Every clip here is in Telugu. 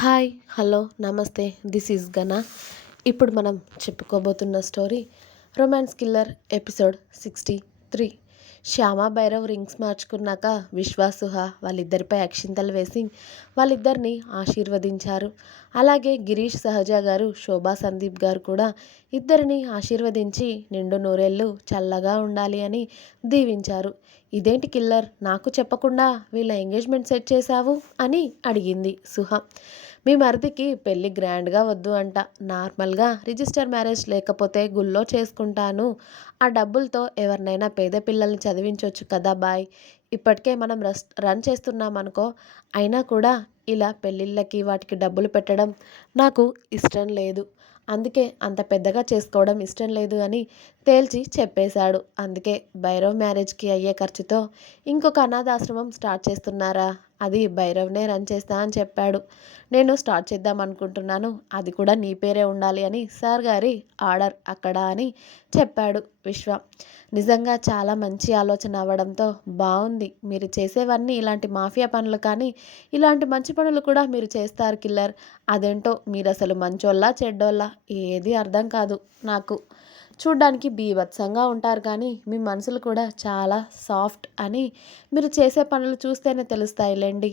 హాయ్ హలో నమస్తే దిస్ ఈజ్ గనా. ఇప్పుడు మనం చెప్పుకోబోతున్న story romance killer episode 63. Shyama Bhairav rings మార్చుకున్నాక విశ్వాసుహ వాళ్ళిద్దరిపై అక్షింతలు వేసి వాళ్ళిద్దరిని ఆశీర్వదించారు. అలాగే గిరీష్ సహజ గారు, శోభా సందీప్ గారు కూడా ఇద్దరిని ఆశీర్వదించి నిండు నూరేళ్ళు చల్లగా ఉండాలి అని దీవించారు. ఇదేంటి కిల్లర్, నాకు చెప్పకుండా వీళ్ళ ఎంగేజ్మెంట్ సెట్ చేశావు అని అడిగింది సుహ. మీ మరిదికి పెళ్ళి గ్రాండ్గా వద్దు అంట, నార్మల్గా రిజిస్టర్ మ్యారేజ్ లేకపోతే గుళ్ళో చేసుకుంటాను. ఆ డబ్బులతో ఎవరినైనా పేద పిల్లల్ని చదివించవచ్చు కదా బాయ్. ఇప్పటికే మనం రన్ చేస్తున్నామనుకో. అయినా కూడా ఇలా పెళ్ళిళ్ళకి వాటికి డబ్బులు పెట్టడం నాకు ఇష్టం లేదు. అందుకే అంత పెద్దగా చేసుకోవడం ఇష్టం లేదు అని తేల్చి చెప్పేశాడు. అందుకే భైరవ్ మ్యారేజ్కి అయ్యే ఖర్చుతో ఇంకొక అనాథాశ్రమం స్టార్ట్ చేస్తున్నారా? అది భైరవ్నే రన్ చేస్తా అని చెప్పాడు. నేను స్టార్ట్ చేద్దాం అనుకుంటున్నాను, అది కూడా నీ పేరే ఉండాలి అని సార్ గారి ఆర్డర్ అక్కడ అని చెప్పాడు విశ్వ. నిజంగా చాలా మంచి ఆలోచన అవ్వడంతో బాగుంది. మీరు చేసేవన్నీ ఇలాంటి మాఫియా పనులు, కానీ ఇలాంటి మంచి పనులు కూడా మీరు చేస్తారు కిల్లర్. అదేంటో మీరు అసలు మంచోళ్ళా చెడ్డోళ్ళా ఏది అర్థం కాదు నాకు. చూడ్డానికి బీభత్సంగా ఉంటారు కానీ మీ మనసులు కూడా చాలా సాఫ్ట్ అని మీరు చేసే పనులు చూస్తేనే తెలుస్తాయిలేండి.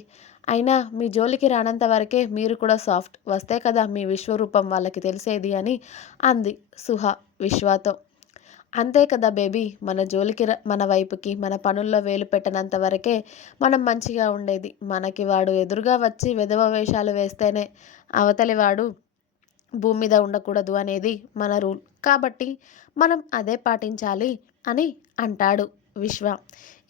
అయినా మీ జోలికి రానంత వరకే మీరు కూడా సాఫ్ట్. వస్తే కదా మీ విశ్వరూపం వాళ్ళకి తెలిసేది అని అంది సుహ విశ్వాతో. అంతే కదా బేబీ, మన జోలికి మన వైపుకి మన పనుల్లో వేలు పెట్టనంత వరకే మనం మంచిగా ఉండేది. మనకి వాడు ఎదురుగా వచ్చి వెధవ వేషాలు వేస్తేనే అవతలి వాడు భూమి మీద ఉండకూడదు అనేది మన రూల్. కాబట్టి మనం అదే పాటించాలి అని అంటాడు విశ్వ.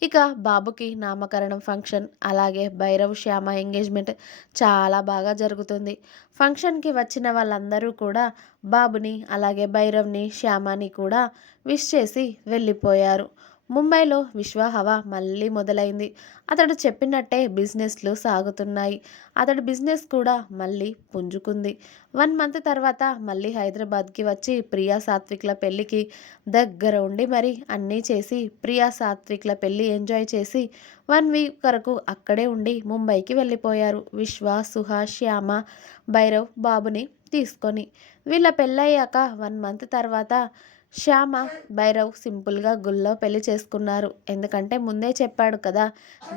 ఇక బాబుకి నామకరణం ఫంక్షన్, అలాగే భైరవ్ శ్యామ ఎంగేజ్మెంట్ చాలా బాగా జరుగుతుంది. ఫంక్షన్కి వచ్చిన వాళ్ళందరూ కూడా బాబుని, అలాగే భైరవ్ని, శ్యామని కూడా విష్ చేసి వెళ్ళిపోయారు. ముంబైలో విశ్వ హవా మళ్ళీ మొదలైంది. అతడు చెప్పినట్టే బిజినెస్లు సాగుతున్నాయి. అతడి బిజినెస్ కూడా మళ్ళీ పుంజుకుంది. 1 మంత్ తర్వాత మళ్ళీ హైదరాబాద్కి వచ్చి ప్రియా సాత్విక్ల పెళ్ళికి దగ్గర ఉండి మరి అన్నీ చేసి, ప్రియా సాత్విక్ల పెళ్ళి ఎంజాయ్ చేసి 1 వీక్ వరకు అక్కడే ఉండి ముంబైకి వెళ్ళిపోయారు విశ్వ, సుహ, శ్యామ, భైరవ్ బాబుని తీసుకొని. వీళ్ళ పెళ్ళయ్యాక 1 మంత్ తర్వాత శ్యామ, భైరవ్ సింపుల్గా గుళ్ళో పెళ్లి చేసుకున్నారు. ఎందుకంటే ముందే చెప్పాడు కదా,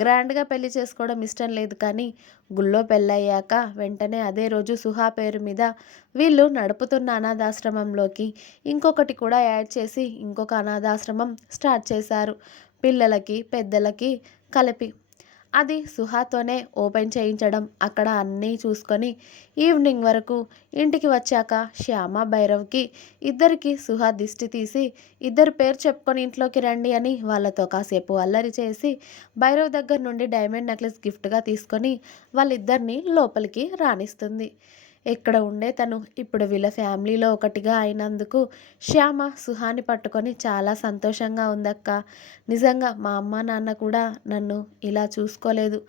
గ్రాండ్గా పెళ్లి చేసుకోవడం ఇష్టం లేదు. కానీ గుళ్ళో పెళ్ళయ్యాక వెంటనే అదే రోజు సుహా పేరు మీద వీళ్ళు నడుపుతున్న అనాథాశ్రమంలోకి ఇంకొకటి కూడా యాడ్ చేసి ఇంకొక అనాథాశ్రమం స్టార్ట్ చేశారు, పిల్లలకి పెద్దలకి కలిపి. అది సుహాతోనే ఓపెన్ చేయించడం, అక్కడ అన్నీ చూసుకొని ఈవినింగ్ వరకు ఇంటికి వచ్చాక శ్యామ, భైరవ్కి ఇద్దరికి సుహా దిష్టి తీసి ఇద్దరు పేరు చెప్పుకొని ఇంట్లోకి రండి అని వాళ్ళతో కాసేపు అల్లరి చేసి భైరవ్ దగ్గర నుండి డైమండ్ నెక్లెస్ గిఫ్ట్గా తీసుకొని వాళ్ళిద్దరిని లోపలికి రాణిస్తుంది. ఎక్కడ ఉండే తను ఇప్పుడు వీళ్ళ ఫ్యామిలీలో ఒకటిగా అయినందుకు శ్యామ సుహాని పట్టుకొని చాలా సంతోషంగా ఉందక్క. నిజంగా మా అమ్మ నాన్న కూడా నన్ను ఇలా చూసుకోలేదు.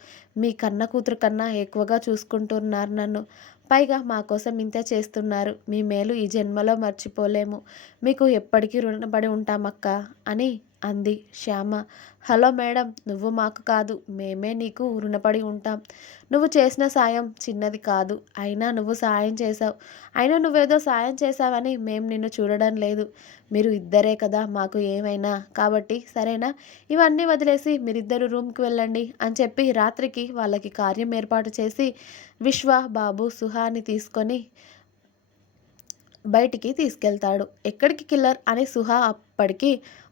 మీ కన్న కూతురు కన్నా ఎక్కువగా చూసుకుంటున్నారు నన్ను. పైగా మా కోసం ఇంత చేస్తున్నారు. మీ మేలు ఈ జన్మలో మర్చిపోలేము. మీకు ఎప్పటికీ రుణపడి ఉంటామక్క అని అంది శ్యామ. హలో మేడం, నువ్వు మాకు కాదు, మేమే నీకు రుణపడి ఉంటాం. నువ్వు చేసిన సాయం చిన్నది కాదు, అయినా నువ్వు సాయం చేశావు. అయినా నువ్వేదో సాయం చేశావని మేము నిన్ను చూడడం లేదు. మీరు ఇద్దరే కదా మాకు ఏమైనా, కాబట్టి సరేనా, ఇవన్నీ వదిలేసి మీరిద్దరు రూమ్కి వెళ్ళండి అని చెప్పి రాత్రికి వాళ్ళకి కార్యం ఏర్పాటు చేసి విశ్వ, బాబు, సుహాని తీసుకొని బయటికి తీసుకెళ్తాడు. ఎక్కడికి కిల్లర్ అని సుహ అప్పటికి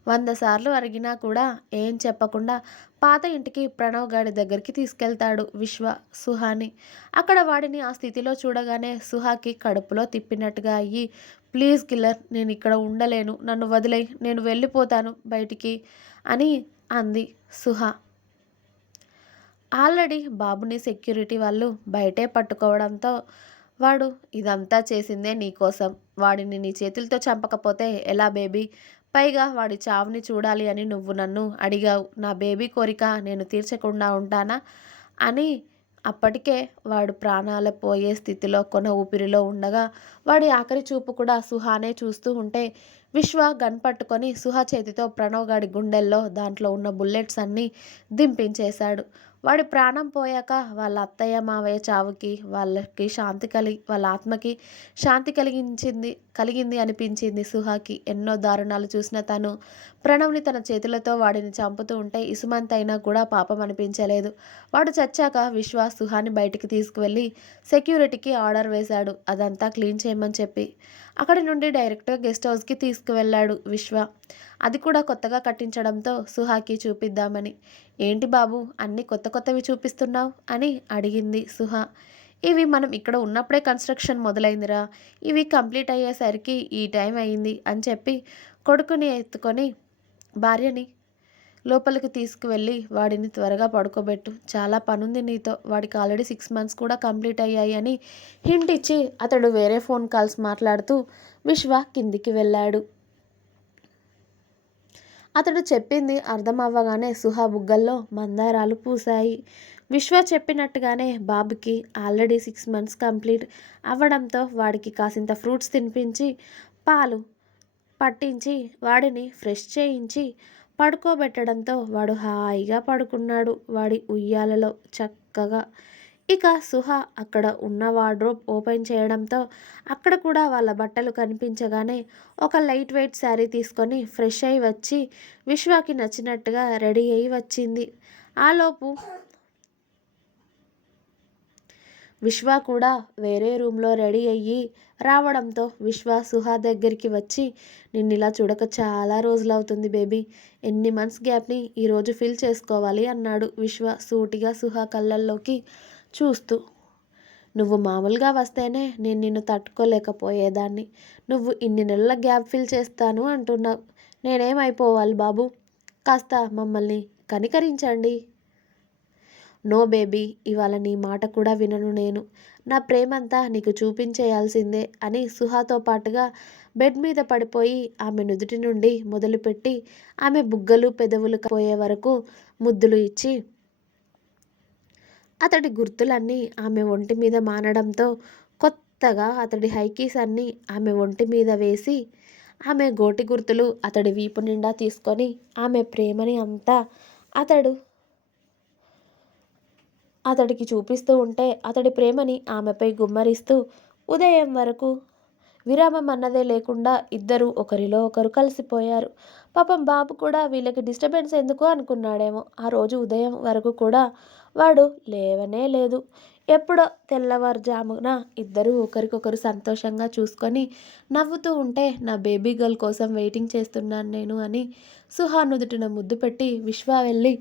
100 సార్లు అడిగినా కూడా ఏం చెప్పకుండా పాత ఇంటికి ప్రణవ్ గాడి దగ్గరికి తీసుకెళ్తాడు విశ్వ సుహాని. అక్కడ వాడిని ఆ స్థితిలో చూడగానే సుహాకి కడుపులో తిప్పినట్టుగా అయ్యి, ప్లీజ్ కిల్లర్, నేను ఇక్కడ ఉండలేను, నన్ను వదిలేయ్, నేను వెళ్ళిపోతాను బయటికి అని అంది సుహ. ఆల్రెడీ బాబుని సెక్యూరిటీ వాళ్ళు బయటే పట్టుకోవడంతో వాడు ఇదంతా చేసిందే నీకోసం. వాడిని నీ చేతులతో చంపకపోతే ఎలా బేబీ? పైగా వాడి చావుని చూడాలి అని నువ్వు నన్ను అడిగావు. నా బేబీ కోరిక నేను తీర్చకుండా ఉంటానా అని. అప్పటికే వాడు ప్రాణాలు పోయే స్థితిలో కొన ఊపిరిలో ఉండగా వాడి ఆఖరి చూపు కూడా సుహానే చూస్తూ ఉంటే విశ్వ గన్ పట్టుకొని సుహా చేతితో ప్రణవ్ గాడి గుండెల్లో దాంట్లో ఉన్న బుల్లెట్స్ అన్నీ దింపించేశాడు. వాడి ప్రాణం పోయాక వాళ్ళ అత్తయ్య మావయ్య చావుకి వాళ్ళ ఆత్మకి శాంతి కలిగింది అనిపించింది సుహాకి. ఎన్నో దారుణాలు చూసిన తను ప్రణవ్ని తన చేతులతో వాడిని చంపుతూ ఉంటే ఇసుమంత్ అయినా కూడా పాపం అనిపించలేదు. వాడు చచ్చాక విశ్వ సుహాని బయటికి తీసుకువెళ్ళి సెక్యూరిటీకి ఆర్డర్ వేశాడు, అదంతా క్లీన్ చేయమని చెప్పి. అక్కడి నుండి డైరెక్ట్గా గెస్ట్ హౌస్కి తీసుకువెళ్ళాడు విశ్వ. అది కూడా కొత్తగా కట్టించడంతో సుహాకి చూపిద్దామని. ఏంటి బాబు అన్నీ కొత్త కొత్తవి చూపిస్తున్నావు అని అడిగింది సుహా. ఇవి మనం ఇక్కడ ఉన్నప్పుడే కన్స్ట్రక్షన్ మొదలైందిరా, ఇవి కంప్లీట్ అయ్యేసరికి ఈ టైం అయింది అని చెప్పి కొడుకుని ఎత్తుకొని భార్యని లోపలికి తీసుకువెళ్ళి వాడిని త్వరగా పడుకోబెట్టు, చాలా పనుంది నీతో, వాడికి ఆల్రెడీ 6 months కూడా కంప్లీట్ అయ్యాయి అని హింట్ ఇచ్చి అతడు వేరే ఫోన్ కాల్స్ మాట్లాడుతూ విశ్వ కిందికి వెళ్ళాడు. అతడు చెప్పింది అర్థం అవ్వగానే సుహా బుగ్గల్లో మందారాలు పూసాయి. విశ్వ చెప్పినట్టుగానే బాబుకి ఆల్రెడీ 6 months కంప్లీట్ అవ్వడంతో వాడికి కాసింత ఫ్రూట్స్ తినిపించి పాలు పట్టించి వాడిని ఫ్రెష్ చేయించి పడుకోబెట్టడంతో వాడు హాయిగా పడుకున్నాడు వాడి ఉయ్యాలలో చక్కగా. ఇక సుహ అక్కడ ఉన్న వార్డ్రోబ్ ఓపెన్ చేయడంతో అక్కడ కూడా వాళ్ళ బట్టలు కనిపించగానే ఒక లైట్ వెయిట్ శారీ తీసుకొని ఫ్రెష్ అయి వచ్చి విశ్వాకి నచ్చినట్టుగా రెడీ అయి వచ్చింది. ఆలోపు విశ్వ కూడా వేరే రూమ్లో రెడీ అయ్యి రావడంతో విశ్వ సుహా దగ్గరికి వచ్చి, నిన్నిలా చూడక చాలా రోజులవుతుంది బేబీ, ఎన్ని మంత్స్ గ్యాప్ని ఈరోజు ఫిల్ చేసుకోవాలి అన్నాడు విశ్వ సూటిగా సుహా కళ్ళల్లోకి చూస్తూ. నువ్వు మామూలుగా వస్తేనే నేను నిన్ను తట్టుకోలేకపోయేదాన్ని, నువ్వు ఇన్ని నెలల గ్యాప్ ఫిల్ చేస్తాను అంటున్నావు, నేనేమైపోవాలి బాబు, కాస్త మమ్మల్ని కనికరించండి. నో బేబీ, ఇవాళ నీ మాట కూడా వినను నేను, నా ప్రేమంతా నీకు చూపించేయాల్సిందే అని సుహాతో పాటుగా బెడ్ మీద పడిపోయి ఆమె నుదుటి నుండి మొదలుపెట్టి ఆమె బుగ్గలు పెదవులు పోయే వరకు ముద్దులు ఇచ్చి అతడి గుర్తులన్నీ ఆమె ఒంటి మీద మానడంతో కొత్తగా అతడి హైకీస్ అన్నీ ఆమె ఒంటి మీద వేసి ఆమె గోటి గుర్తులు అతడి వీపు నిండా తీసుకొని ఆమె ప్రేమని అంతా అతడికి చూపిస్తూ ఉంటే అతడి ప్రేమని ఆమెపై గుమ్మరిస్తూ ఉదయం వరకు విరామం అన్నదే లేకుండా ఇద్దరూ ఒకరిలో ఒకరు కలిసిపోయారు. పాపం బాబు కూడా వీళ్ళకి డిస్టర్బెన్స్ ఎందుకు అనుకున్నాడేమో. ఆ రోజు ఉదయం వరకు కూడా వాడు లేవనే లేదు. ఎప్పుడో తెల్లవారుజామున ఇద్దరూ ఒకరికొకరు సంతోషంగా చూసుకొని నవ్వుతూ ఉంటే, నా బేబీ గర్ల్ కోసం వెయిటింగ్ చేస్తున్నాను నేను అని సుహా నుదుటిన ముద్దు పెట్టి విశ్వ వెళ్ళి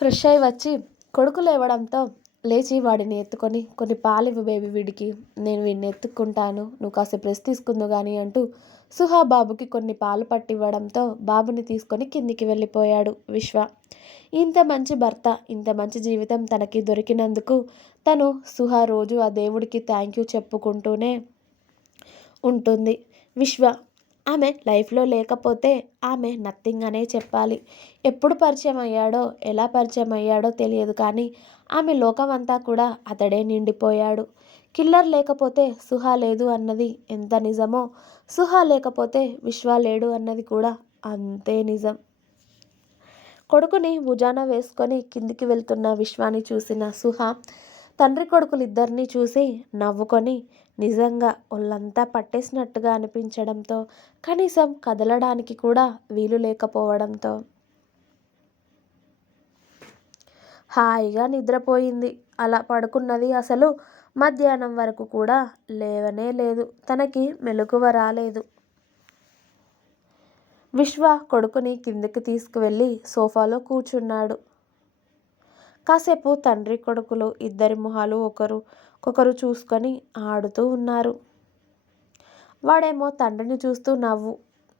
ఫ్రెష్ అయి వచ్చి కొడుకు లేవడంతో లేచి వాడిని ఎత్తుకొని, కొన్ని పాలివ్వు బేబీ వీడికి, నేను వీడిని ఎత్తుక్కుంటాను, నువ్వు కాసేపు రెస్ట్ తీసుకుందు కానీ అంటూ సుహా బాబుకి కొన్ని పాలు పట్టివ్వడంతో బాబుని తీసుకొని కిందికి వెళ్ళిపోయాడు విశ్వ. ఇంత మంచి భర్త, ఇంత మంచి జీవితం తనకి దొరికినందుకు తను సుహా రోజు ఆ దేవుడికి థ్యాంక్ యూ చెప్పుకుంటూనే ఉంటుంది. విశ్వ ఆమె లైఫ్లో లేకపోతే ఆమె నథింగ్ అనే చెప్పాలి. ఎప్పుడు పరిచయం అయ్యాడో, ఎలా పరిచయం అయ్యాడో తెలియదు కానీ ఆమె లోకం అంతా కూడా అతడే నిండిపోయాడు. కిల్లర్ లేకపోతే సుహా లేదు అన్నది ఎంత నిజమో, సుహా లేకపోతే విశ్వ లేడు అన్నది కూడా అంతే నిజం. కొడుకుని భుజాన వేసుకొని కిందికి వెళ్తున్న విశ్వాని చూసిన సుహా తండ్రి కొడుకులిద్దరినీ చూసి నవ్వుకొని, నిజంగా ఒళ్ళంతా పట్టేసినట్టుగా అనిపించడంతో కనీసం కదలడానికి కూడా వీలు లేకపోవడంతో హాయిగా నిద్రపోయింది. అలా పడుకున్నది. అసలు మధ్యాహ్నం వరకు కూడా లేవనే లేదు. తనకి మెలకువ రాలేదు. విశ్వ కొడుకుని కిందకి తీసుకువెళ్ళి సోఫాలో కూర్చున్నాడు. కాసేపు తండ్రి కొడుకులు ఇద్దరి మొహాలు ఒకరు చూసుకొని ఆడుతూ ఉన్నారు. వాడేమో తండ్రిని చూస్తూ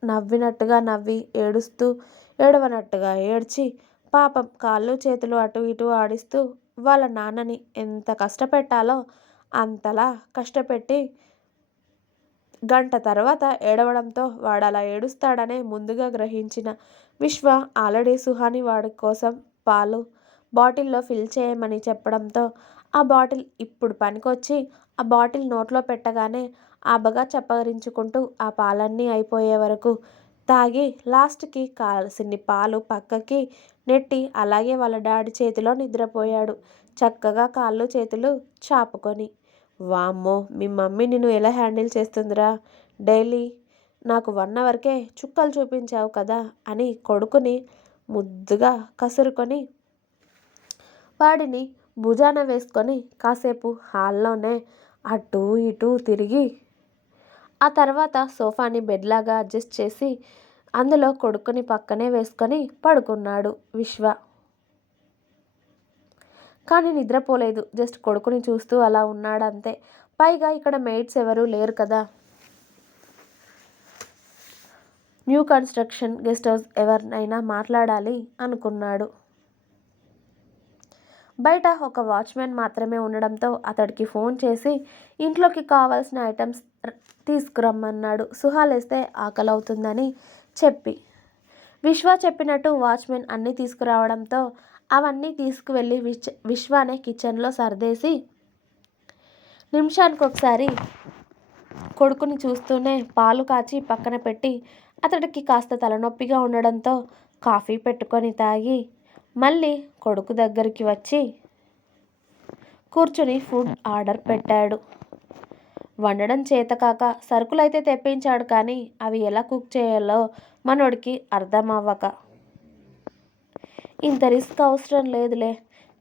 నవ్వినట్టుగా నవ్వి, ఏడవనట్టుగా ఏడ్చి పాపం కాళ్ళు చేతులు అటు ఇటు ఆడిస్తూ వాళ్ళ నాన్నని ఎంత కష్టపెట్టాలో అంతలా కష్టపెట్టి గంట తర్వాత ఏడవడంతో వాడు అలా ఏడుస్తాడనే ముందుగా గ్రహించిన విశ్వ ఆల్రెడీ సుహాని వాడి కోసం పాలు బాటిల్లో ఫిల్ చేయమని చెప్పడంతో ఆ బాటిల్ ఇప్పుడు పనికొచ్చి ఆ బాటిల్ నోట్లో పెట్టగానే ఆబగా చప్పరించుకుంటూ ఆ పాలన్నీ అయిపోయే వరకు తాగి లాస్ట్కి కాల్సిన్ని పాలు పక్కకి నెట్టి అలాగే వాళ్ళ డాడీ చేతిలో నిద్రపోయాడు, చక్కగా కాళ్ళు చేతులు చాపుకొని. వామ్మో, మీ మమ్మీ నిన్ను ఎలా హ్యాండిల్ చేస్తుందిరా, డైలీ నాకు 1 అవర్కే చుక్కలు చూపించావు కదా అని కొడుకుని ముద్దుగా కసురుకొని వాడిని భుజాన వేసుకొని కాసేపు హాల్లోనే అటూ ఇటూ తిరిగి ఆ తర్వాత సోఫాని బెడ్లాగా అడ్జస్ట్ చేసి అందులో కొడుకుని పక్కనే వేసుకొని పడుకున్నాడు విశ్వ. కానీ నిద్రపోలేదు, జస్ట్ కొడుకుని చూస్తూ అలా ఉన్నాడంతే. పైగా ఇక్కడ మెయిడ్స్ ఎవరూ లేరు కదా, న్యూ కన్స్ట్రక్షన్ గెస్ట్ హౌస్ ఎవరినైనా మాట్లాడాలి అనుకున్నాడు. బయట ఒక వాచ్మెన్ మాత్రమే ఉండడంతో అతడికి ఫోన్ చేసి ఇంట్లోకి కావాల్సిన ఐటమ్స్ తీసుకురమ్మన్నాడు. సుహాలేస్తే ఆకలవుతుందని చెప్పి విశ్వ చెప్పినట్టు వాచ్మెన్ అన్నీ తీసుకురావడంతో అవన్నీ తీసుకువెళ్ళి విశ్వానే కిచెన్లో సర్దేసి నిమిషానికి ఒకసారి కొడుకుని చూస్తూనే పాలు కాచి పక్కన పెట్టి అతడికి కాస్త తలనొప్పిగా ఉండడంతో కాఫీ పెట్టుకొని తాగి మళ్ళీ కొడుకు దగ్గరికి వచ్చి కూర్చుని ఫుడ్ ఆర్డర్ పెట్టాడు. వండడం చేతకాక సరుకులైతే తెప్పించాడు, కానీ అవి ఎలా కుక్ చేయాలో మనోడికి అర్థం అవ్వక, ఇంత రిస్క్ అవసరం లేదులే,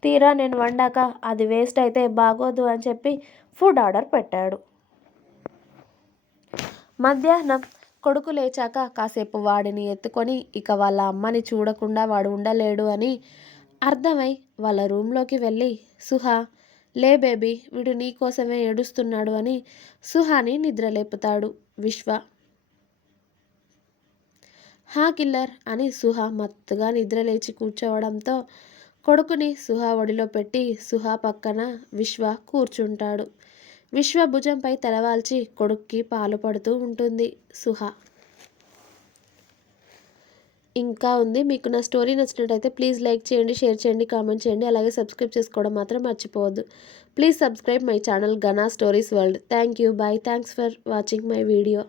తీరా నేను వండాక అది వేస్ట్ అయితే బాగోదు అని చెప్పి ఫుడ్ ఆర్డర్ పెట్టాడు. మధ్యాహ్నం కొడుకు లేచాక కాసేపు వాడిని ఎత్తుకొని ఇక వాళ్ళ అమ్మని చూడకుండా వాడు ఉండలేడు అని అర్థమై వాళ్ళ రూమ్లోకి వెళ్ళి సుహా, లే బేబీ, వీడు నీకోసమే ఏడుస్తున్నాడు అని సుహాని నిద్రలేపుతాడు విశ్వ. హా కిల్లర్ అని సుహా మత్తుగా నిద్రలేచి కూర్చోవడంతో కొడుకుని సుహా ఒడిలో పెట్టి సుహా పక్కన విశ్వ కూర్చుంటాడు. విశ్వ భుజంపై తలవాల్చి కొడుక్కి పాలు పడుతూ ఉంటుంది సుహా. ఇంకా ఉంది. మీకు నా స్టోరీ నచ్చినట్టయితే ప్లీజ్ లైక్ చేయండి, షేర్ చేయండి, కామెంట్ చేయండి, అలాగే సబ్స్క్రైబ్ చేసుకోవడం మాత్రం మర్చిపోవద్దు. Please subscribe my channel Gana stories world. Thank you, bye, thanks for watching my video.